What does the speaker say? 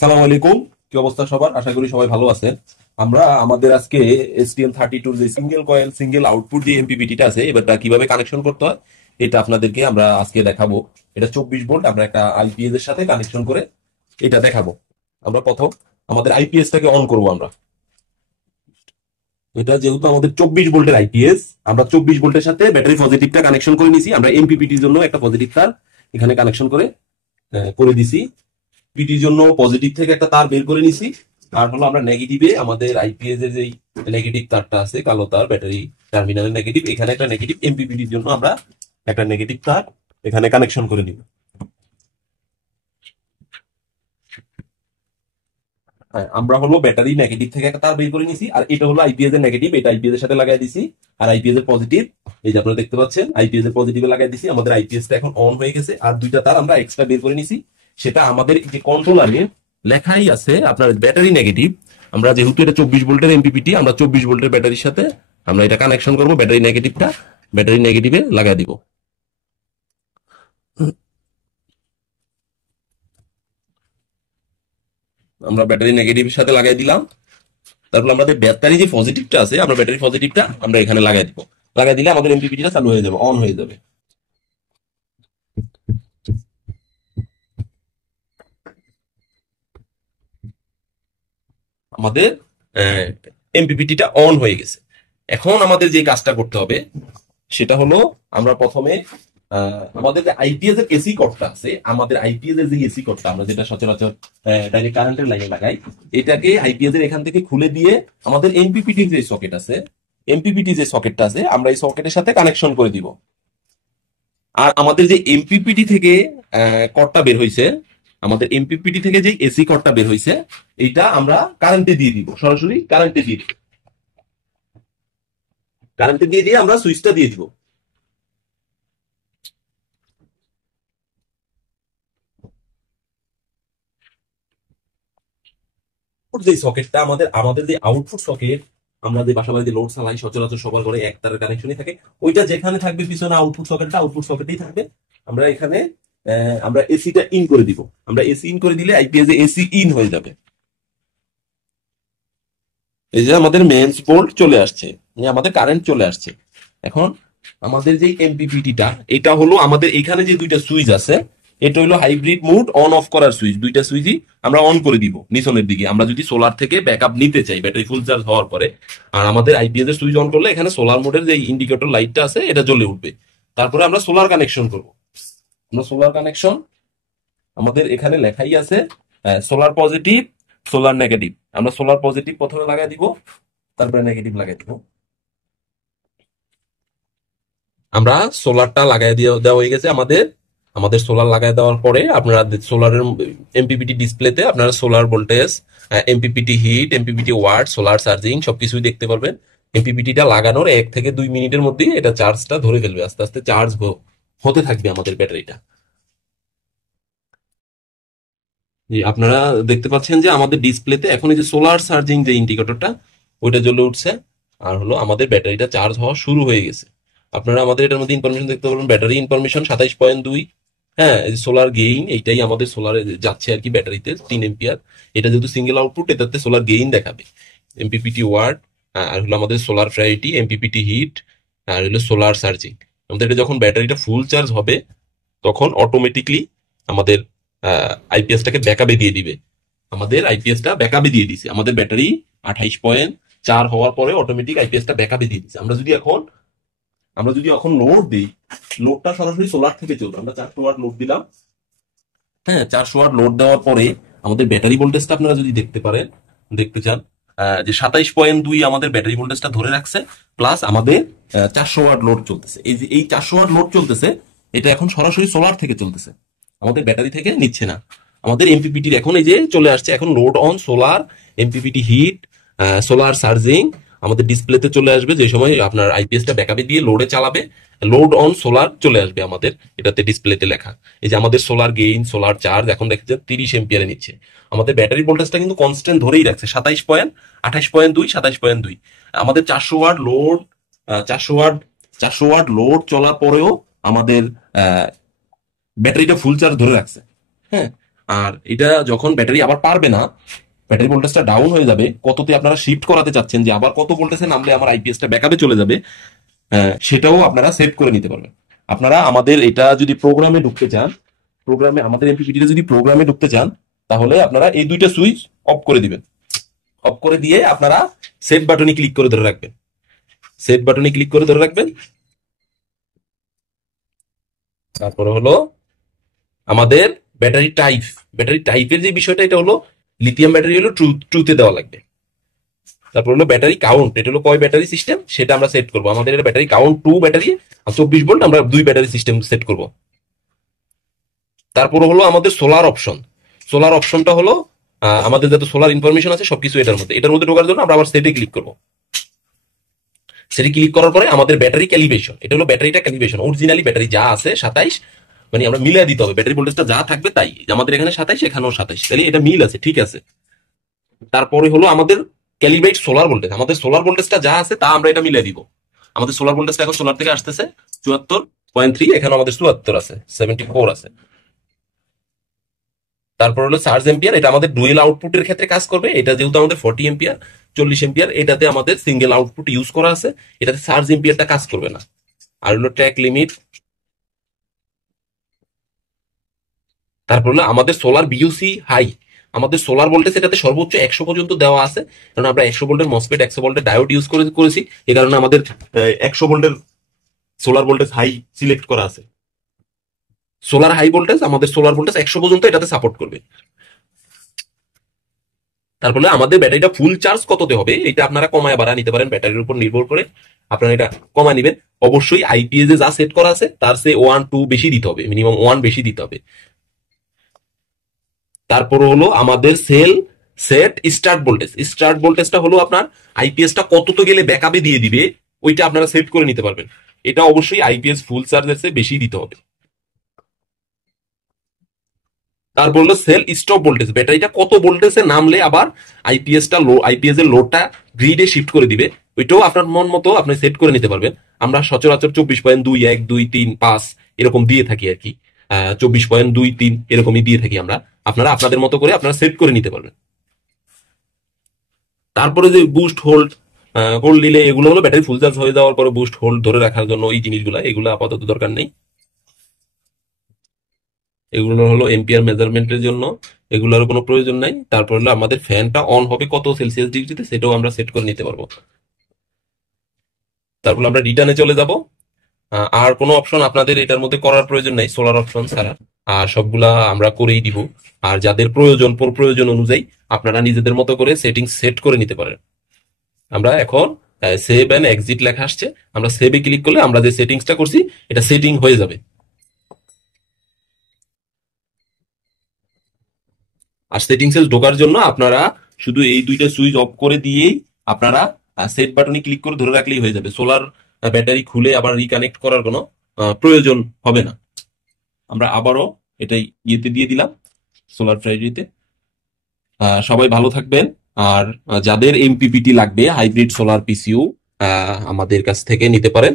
সালাম আলাইকুম। কি অবস্থা সবার? আশা করি সবাই ভালো আছেন। আমরা আমাদের আজকে STM32 যে সিঙ্গেল কয়েল সিঙ্গেল আউটপুট যে এমপিপিটিটা আছে এবারটা কিভাবে কানেকশন করতে হয় এটা আপনাদেরকে আমরা আজকে দেখাবো। এটা 24 ভোল্ট আমরা একটা আইপিএস এর সাথে কানেকশন করে এটা দেখাবো। আমরা প্রথম আমাদের আইপিএস টাকে অন করব আমরা। এটা যেহেতু আমাদের 24 ভোল্টের আইপিএস, আমরা 24 ভোল্টের সাথে ব্যাটারি পজিটিভটা কানেকশন করে নিছি। আমরা এমপিপিটির জন্য একটা পজিটিভ তার এখানে কানেকশন করে দিছি। পিটির জন্য পজিটিভ থেকে একটা তার বের করে নিছি। আর হলো আমরা নেগেটিভে আমাদের আইপিএস এর যে নেগেটিভ তারটা আছে, কালো তার, ব্যাটারি টার্মিনালের নেগেটিভ, এখানে একটা নেগেটিভ, এমপিপিটির জন্য আমরা একটা নেগেটিভ তার এখানে কানেকশন করে নিব। হ্যাঁ, আমরা হলো ব্যাটারি নেগেটিভ থেকে একটা তার বের করে নিছি, আর এটা হলো আইপিএস এর নেগেটিভ, এটা আইপিএস এর সাথে লাগাই দিছি। আর আইপিএস এর পজিটিভ এই যে আপনারা দেখতে পাচ্ছেন, আইপিএস এর পজিটিভে লাগাই দিছি। আমাদের আইপিএস টা এখন অন হয়ে গেছে। আর দুইটা তার আমরা এক্সট্রা বের করে নিছি, সেটা আমাদের যে কন্ট্রোলারে লেখাই আছে আপনার ব্যাটারি নেগেটিভ। আমরা যেহেতু এটা 24 ভোল্টের এমপিপিটি, আমরা 24 ভোল্টের ব্যাটারির সাথে আমরা এটা কানেকশন করবো। ব্যাটারি নেগেটিভটা ব্যাটারি নেগেটিভে লাগাই দিব। আমরা ব্যাটারি নেগেটিভের সাথে লাগাই দিলাম। তারপর আমাদের ব্যাটারি যে পজিটিভটা আছে, আমরা ব্যাটারি পজিটিভটা আমরা এখানে লাগাই দিব। লাগাই দিলে আমাদের এমপিপিটিটা চালু হয়ে যাবে, অন হয়ে যাবে। আমাদের এমপিপিটিটা অন হয়ে গেছে। এখন আমাদের যে কাজটা করতে হবে সেটা হলো, আমরা প্রথমে আমাদের যে আইপিএস এর এসি কর্ডটা আছে, আমাদের আইপিএস এর যে এসি কর্ডটা আমরা যেটা সচরাচর ডাইরেক্ট কারেন্টের লাইনে লাগাই, এটাকে আইপিএস এর এখান থেকে খুলে দিয়ে আমাদের এমপিপিটি যে সকেট আছে, এমপিপিটি যে সকেটটা আছে আমরা এই সকেটের সাথে কানেকশন করে দিব। আর আমাদের যে এমপিপিটি থেকে কর্ডটা বের হয়েছে, আমাদের এমপিপিটি থেকে যে এসি কর্ডটা বের হয়েছে, এইটা আমরা কারেন্টে দিয়ে দিব, সরাসরি কারেন্টে দিয়ে দিব। কারেন্টে দিয়ে দিয়ে আমরা সুইচটা দিয়ে দিব। যে সকেটটা আমাদের আমাদের যে আউটপুট সকেট, আমরা যে বাসা বাড়িতে লোড চালাই সচরাচর সবার ঘরে এক তারের কানেকশনই থাকে, ওইটা যেখানে থাকবে পিছনে আউটপুট সকেটেই থাকবে। আমরা এখানে আমরা এসিটা ইন করে দিব। আমরা এসি ইন করে দিলে আইপিএস এসি ইন হয়ে যাবে। এই যে আমাদের মেইনস বোল্ট চলে আসছে, আমাদের কারেন্ট চলে আসছে। এখন আমাদের যে এমপিপিটিটা, এটা হলো আমাদের এখানে যে দুইটা সুইচ আছে, এটা হলো হাইব্রিড মোড অন অফ করার সুইচ। দুইটা সুইচই আমরা অন করে দিব নিচনের দিকে, আমরা যদি সোলার থেকে ব্যাকআপ নিতে চাই ব্যাটারি ফুল চার্জ হওয়ার পরে। আর আমাদের আইপিএস এর সুইচ অন করলে এখানে সোলার মোডের যে ইন্ডিকেটর লাইটটা আছে এটা জ্বলে উঠবে। তারপরে আমরা সোলার কানেকশন করব। আমরা সোলার কানেকশন, আমাদের এখানে লেখাই আছে সোলার পজিটিভ, সোলার নেগেটিভ। আমরা সোলার পজিটিভ প্রথমে লাগাই দিব, তারপরে নেগেটিভ লাগাই দিব। আমরা সোলারটা লাগাই দিয়ে দেওয়া হয়ে গেছে আমাদের। আমাদের সোলার লাগাই দেওয়ার পরে আপনারা সোলারের এমপিপিটি ডিসপ্লেতে আপনারা solar voltage, MPPT heat, MPPT watt, solar charging সবকিছুই দেখতে পারবেন। এমপিপিটিটা লাগানোর 1 থেকে 2 মিনিটের মধ্যে এটা চার্জটা ধরে ফেলবে, আস্তে আস্তে চার্জ হতে থাকবে আমাদের ব্যাটারিটা। জি, আপনারা দেখতে পাচ্ছেন যে আমাদের ডিসপ্লেতে এখন এই যে সোলার চার্জিং যে ইন্ডিকেটরটা ওইটা জ্বলে উঠছে। আর হলো আমাদের ব্যাটারিটা চার্জ হওয়া শুরু হয়ে গেছে। আপনারা আমাদের এটার মধ্যে ইনফরমেশন দেখতে পারবেন, ব্যাটারি ইনফরমেশন 27.2। হ্যাঁ, সোলার গেইন এইটাই আমাদের সোলারে যাচ্ছে আর কি, ব্যাটারিতে 3 এম্পিয়ার। এটা যেহেতু সিঙ্গেল আউটপুট, এটাতে সোলার গেইন দেখাবে। এমপিপিটি ওয়াট, আর হলো আমাদের সোলার প্রায়োরিটি, এমপিপিটি হিট, আর হলো সোলার চার্জিং। আমাদের এটা যখন ব্যাটারিটা ফুল চার্জ হবে তখন অটোমেটিকলি আমাদের আইপিএসটাকে ব্যাকআপে দিয়ে দিবে। আমাদের আইপিএসটা ব্যাকআপে দিয়ে দিছে। আমাদের ব্যাটারি 28.4 হওয়ার পরে অটোমেটিক আইপিএসটা ব্যাকআপে দিয়ে দিছে। আমরা যদি এখন লোড দিই, লোডটা সরাসরি সোলার থেকে চলবে। আমরা 400 ওয়াট লোড দিলাম। হ্যাঁ, 400 ওয়াট লোড দেওয়ার পরে আমাদের ব্যাটারি ভোল্টেজটা আপনারা যদি দেখতে চান, যে 27.2 আমাদের ব্যাটারি ভোল্টেজটা ধরে রাখছে, প্লাস আমাদের 400 ওয়াট লোড চলতেছে। এই যে এই 400 ওয়াট লোড চলতেছে, এটা এখন সরাসরি সোলার থেকে চলতেছে, আমাদের ব্যাটারি থেকে নিচ্ছে না। আমাদের এমপিপিটির এখন এই যে চলে আসছে, এখন load on solar, MPPT heat, solar charging আমাদের ডিসপ্লেতে চলে আসবে। যে সময় আপনার আইপিএসটা ব্যাকআপে দিয়ে লোডে চালাবে, লোড অন সোলার চলে আসবে আমাদের এটাতে, ডিসপ্লেতে লেখা। এই যে আমাদের সোলার গেইন, সোলার চার্জ এখন দেখছেন 30 এম্পিয়ারে নিচ্ছে। আমাদের ব্যাটারি ভোল্টেজটা কিন্তু কনস্ট্যান্ট ধরেই রাখছে, 28.2, 27.2। আমাদের 400 watt load, 400 watt 400 watt load চলার পরেও আমাদের ব্যাটারিটা ফুল চার্জ ধরে রাখছে। হ্যাঁ, আর এটা যখন ব্যাটারি আবার পারবে না, ব্যাটারি ভোল্টেজটা ডাউন হয়ে যাবে, কততে আপনারা শিফট করাতে চাচ্ছেন, যে আবার কত ভোল্টেজে নামলে আমার আইপিএসটা ব্যাকআপে চলে যাবে, সেটাও আপনারা সেট করে নিতে পারবেন। আপনারা আমাদের এটা যদি প্রোগ্রামে ঢুকতে চান, প্রোগ্রামে আমাদের এমপিপিটিতে যদি প্রোগ্রামে ঢুকতে চান, তাহলে আপনারা এই দুইটা সুইচ অফ করে দিবেন। অফ করে দিয়ে আপনারা সেট বাটনে ক্লিক করে ধরে রাখবেন। সেট বাটনে ক্লিক করে ধরে রাখবেন। তারপরে হলো আমাদের ব্যাটারি টাইপ, ব্যাটারি টাইপের যে বিষয়টা, এটা হলো লিথিয়াম ব্যাটারি হলো ট্রুতে দেওয়া লাগবে। তারপর হলো ব্যাটারি কাউন্ট, এটা হলো কয় ব্যাটারি সিস্টেম সেটা আমরা সেট করবো। আমাদের এটা ব্যাটারি কাউন্ট 2 ব্যাটারি, আর 24 ভোল্ট আমরা 2 ব্যাটারি সিস্টেম সেট করব। তারপর হলো আমাদের সোলার অপশন। সোলার অপশনটা হলো আমাদের যত সোলার ইনফরমেশন আছে সবকিছু এটার মধ্যে ঢোকার জন্য আমরা আবার সেটে ক্লিক করব। সেটি ক্লিক করার পরে আমাদের ব্যাটারি ক্যালিব্রেশন, এটা হলো ব্যাটারিটা ক্যালিব্রেশন। অরিজিনালি ব্যাটারি যা আছে 27, মানে আমরা মিলিয়ে দিতে হবে, ব্যাটারি ভোল্টেজটা যা থাকবে তাই, আমাদের এখানে 27 এখানেও 27, তাহলে এটা মিল আছে, ঠিক আছে। তারপরে হলো আমাদের ক্যালিব্রেট সোলার ভোল্টেজ, আমাদের সোলার ভোল্টেজটা যা আছে তা আমরা এটা মিলিয়ে দিব। আমাদের সোলার ভোল্টেজটা এখন সোলার থেকে আসতেছে 74.3, এখানে আমাদের 74 আছে, 74 আছে। তারপর হলো চার্জ এম্পিয়ার, এটা আমাদের ডুয়েল আউটপুটের ক্ষেত্রে কাজ করবে। এটা যেহেতু আমাদের 40 এম্পিয়ার 40 এম্পিয়ার, এটাতে আমাদের সিঙ্গেল আউটপুট ইউজ করা আছে, এটাতে চার্জ এম্পিয়ারটা কাজ করবে না। আর হলো ট্র্যাক লিমিট। তারপর হলো আমাদের সোলার বিইউসি হাই, আমাদের সোলার ভোল্টেজ এটাতে সর্বোচ্চ 100 পর্যন্ত দেওয়া আছে, কারণ আমরা 100 ভোল্টের মসফেট 100 ভোল্টের ডায়োড ইউজ করেছি, এই কারণে আমাদের 100 ভোল্টের সোলার ভোল্টেজ হাই সিলেক্ট করা আছে। সোলার হাই ভোল্টেজ, আমাদের সোলার ভোল্টেজ 100 পর্যন্ত এটাতে সাপোর্ট করবে। তারপরে আমাদের ব্যাটারিটা ফুল চার্জ কততে হবে এটা আপনারা কমায় বাড়া নিতে পারেন, ব্যাটারির উপর নির্ভর করে আপনারা এটা কমায় নেবেন। অবশ্যই আইপিএস এ যা সেট করা আছে তার সে 1-2 বেশি দিতে হবে, মিনিমাম 1 বেশি দিতে হবে। তারপর হলো আমাদের সেট স্টার্ট ভোল্টেজটা হলো আপনার আইপিএসটা কততে গেলে ব্যাকআপে দিয়ে দিবে, ওইটা আপনারা সেট করে নিতে পারবেন। এটা অবশ্যই আইপিএস ফুল চার্জের চেয়ে বেশি দিতে হবে। তারপর হলো সেল স্টপ ভোল্টেজ, ব্যাটারিটা কত ভোল্টেজে নামলে আবার আইপিএস এর লোডটা গ্রিডে শিফট করে দিবে, ওইটাও আপনার মন মতো আপনি সেট করে নিতে পারবেন। আমরা সচরাচর 24.21, 2, 3, 5 এরকম দিয়ে থাকি আর কি, 24.23 এরকমই দিয়ে থাকি আমরা। আপনারা আপনাদের মতো করে আপনারা সেট করে নিতে পারবেন। তারপরে যে বুস্ট হোল্ড হোল্ড দিলে, এগুলো হলো ব্যাটারি ফুল চার্জ হয়ে যাওয়ার পরে বুস্ট হোল্ড ধরে রাখার জন্য এই জিনিসগুলো, এগুলো আপাতত দরকার নেই। এগুলো হলো এম্পিয়ার মেজারমেন্টের জন্য, এগুলোর কোনো প্রয়োজন নাই। তারপর হলো আমাদের ফ্যানটা অন হবে কত সেলসিয়াস ডিগ্রিতে, সেটাও আমরা সেট করে নিতে পারবো। তারপর আমরা রিটার্নে চলে যাব। আর কোনো অপশন আপনাদের এটার মধ্যে করার প্রয়োজন নাই সোলার অপশন ছাড়া, আর সবগুলা আমরা করেই দিব। আর যাদের প্রয়োজন অনুযায়ী আপনারা নিজেদের মতো করে সেটিংস সেট করে নিতে পারেন। আমরা এখন সেভ এন্ড এক্সিট লেখা আসছে, আমরা সেভে ক্লিক করলে আমরা যে সেটিংসটা করছি এটা সেটিং হয়ে যাবে। আর সেটিংসে ঢোকার জন্য আপনারা শুধু এই দুইটা সুইচ অফ করে দিয়েই আপনারা সেট বাটনে ক্লিক করে ধরে রাখলেই হয়ে যাবে। সোলার ব্যাটারি খুলে আবার রিকানেক্ট করার কোনো প্রয়োজন হবে না। আমরা আবারও এটাই ইয়েতে দিয়ে দিলাম, সোলার ফ্রাইডেতে। সবাই ভালো থাকবেন। আর যাদের এমপিপিটি লাগবে হাইব্রিড সোলার পিসিইউ আমাদের কাছ থেকে নিতে পারেন।